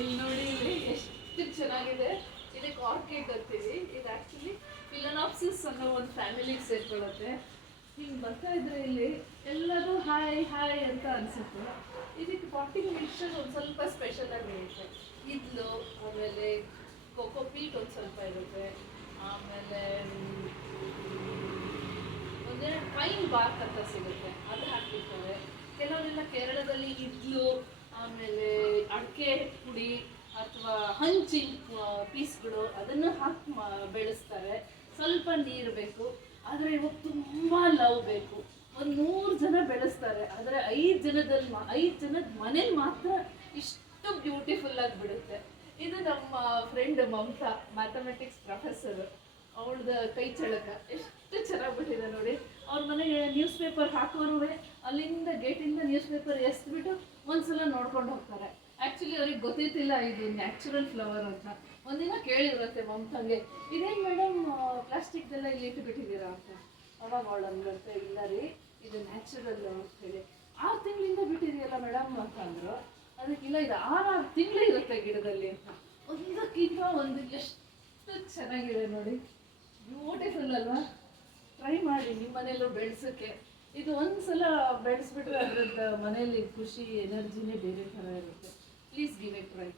ಇಲ್ಲಿ ನೋಡಿ ಇಲ್ಲಿ ಎಷ್ಟು ಚೆನ್ನಾಗಿದೆ. ಇದಕ್ಕೆ ಆರ್ಕಿಡ್ ಅಂತೀವಿ. ಇದು ಆ್ಯಕ್ಚುಲಿ ಫಿಲನಾಪ್ಸಿಸ್ ಅನ್ನೋ ಒಂದು ಫ್ಯಾಮಿಲಿಗೆ ಸೇರ್ಕೊಳ್ಳುತ್ತೆ. ಹಿಂಗೆ ಬರ್ತಾ ಇದ್ರೆ ಇಲ್ಲಿ ಎಲ್ಲರೂ ಹಾಯ್ ಹಾಯ್ ಅಂತ ಅನಿಸುತ್ತೆ. ಇದಕ್ಕೆ ಪಾಟಿಂಗ್ ಮಿಕ್ಸ್ಚರ್ ಒಂದು ಸ್ವಲ್ಪ ಸ್ಪೆಷಲ್ ಆಗಿ ಇರುತ್ತೆ. ಇದ್ಲು, ಆಮೇಲೆ ಕೊಕೋ ಪೀಟ್ ಒಂದು ಸ್ವಲ್ಪ ಇರುತ್ತೆ, ಆಮೇಲೆ ಒಂದೆರಡು ಪೈನ್ ಬಾರ್ಕ್ ಅಂತ ಸಿಗುತ್ತೆ, ಅದು ಹಾಕಿರ್ತಾರೆ. ಕೆಲವರೆಲ್ಲ ಕೇರಳದಲ್ಲಿ ಇದ್ಲು, ಆಮೇಲೆ ಅಡಿಕೆ ಪುಡಿ ಅಥವಾ ಹಂಚಿನ ಪೀಸ್ಗಳು ಅದನ್ನು ಹಾಕಿ ಬೆಳೆಸ್ತಾರೆ. ಸ್ವಲ್ಪ ನೀರು ಬೇಕು, ಆದರೆ ಇವಾಗ ತುಂಬ ಲವ್ ಬೇಕು. ಒಂದು 100 ಜನ ಬೆಳೆಸ್ತಾರೆ, ಆದರೆ 5 ಜನದ ಮನೇಲಿ ಮಾತ್ರ ಇಷ್ಟು ಬ್ಯೂಟಿಫುಲ್ ಆಗಿ ಬಿಡುತ್ತೆ. ಇದು ನಮ್ಮ ಫ್ರೆಂಡ್ ಮಮತಾ, ಮ್ಯಾಥಮೆಟಿಕ್ಸ್ ಪ್ರೊಫೆಸರು. ಅವಳದ ಕೈ ಚಳಕ ಎಷ್ಟು ಚೆನ್ನಾಗಿ ಬಿಟ್ಟಿದೆ ನೋಡಿ. ಅವ್ರ ಮನೆಗೆ ನ್ಯೂಸ್ ಪೇಪರ್ ಹಾಕೋರು ಅಲ್ಲಿಂದ ಗೇಟಿಂದ ನ್ಯೂಸ್ ಪೇಪರ್ ಎಸ್ಬಿಟ್ಟು ಒಂದ್ಸಲ ನೋಡ್ಕೊಂಡು ಹೋಗ್ತಾರೆ. ಆ್ಯಕ್ಚುಲಿ ಅವ್ರಿಗೆ ಗೊತ್ತಿತ್ತಿಲ್ಲ ಇದು ನ್ಯಾಚುರಲ್ ಫ್ಲವರ್ ಅಂತ. ಒಂದಿನ ಕೇಳಿರುತ್ತೆ ಮಮತಾಗೆ, ಇದೇನು ಮೇಡಮ್ ಪ್ಲಾಸ್ಟಿಕ್ದೆಲ್ಲ ಇಲ್ಲಿ ಇಟ್ಟು ಬಿಟ್ಟಿದ್ದೀರಾ ಅಂತ. ಅವಾಗ ಅವಳು ಅಂದ್ರಂತೆ, ಇಲ್ಲ ರೀ ಇದು ನ್ಯಾಚುರಲ್ ಅಂತ ಹೇಳಿ. 6 ತಿಂಗಳಿಂದ ಬಿಟ್ಟಿದೆಯಲ್ಲ ಮೇಡಮ್ ಅಂತ ಅಂದರು. ಅದಕ್ಕಿಲ್ಲ, ಇದು 6 ತಿಂಗಳು ಇರುತ್ತೆ ಗಿಡದಲ್ಲಿ ಅಂತ. ಒಂದಕ್ಕಿಂತ ಒಂದು ಎಷ್ಟು ಚೆನ್ನಾಗಿದೆ ನೋಡಿ, ಬ್ಯೂಟಿಫುಲ್ ಅಲ್ವಾ? ಟ್ರೈ ಮಾಡಿ ನಿಮ್ಮ ಮನೆಯಲ್ಲೂ ಬೆಳೆಸೋಕ್ಕೆ. ಇದು ಒಂದ್ಸಲ ಬೆಳೆಸ್ಬಿಟ್ರೆ ಅದ್ರದ್ದು ಮನೆಯಲ್ಲಿ ಖುಷಿ ಎನರ್ಜಿನೇ ಬೇರೆ ಥರ ಇರುತ್ತೆ. Please give A try.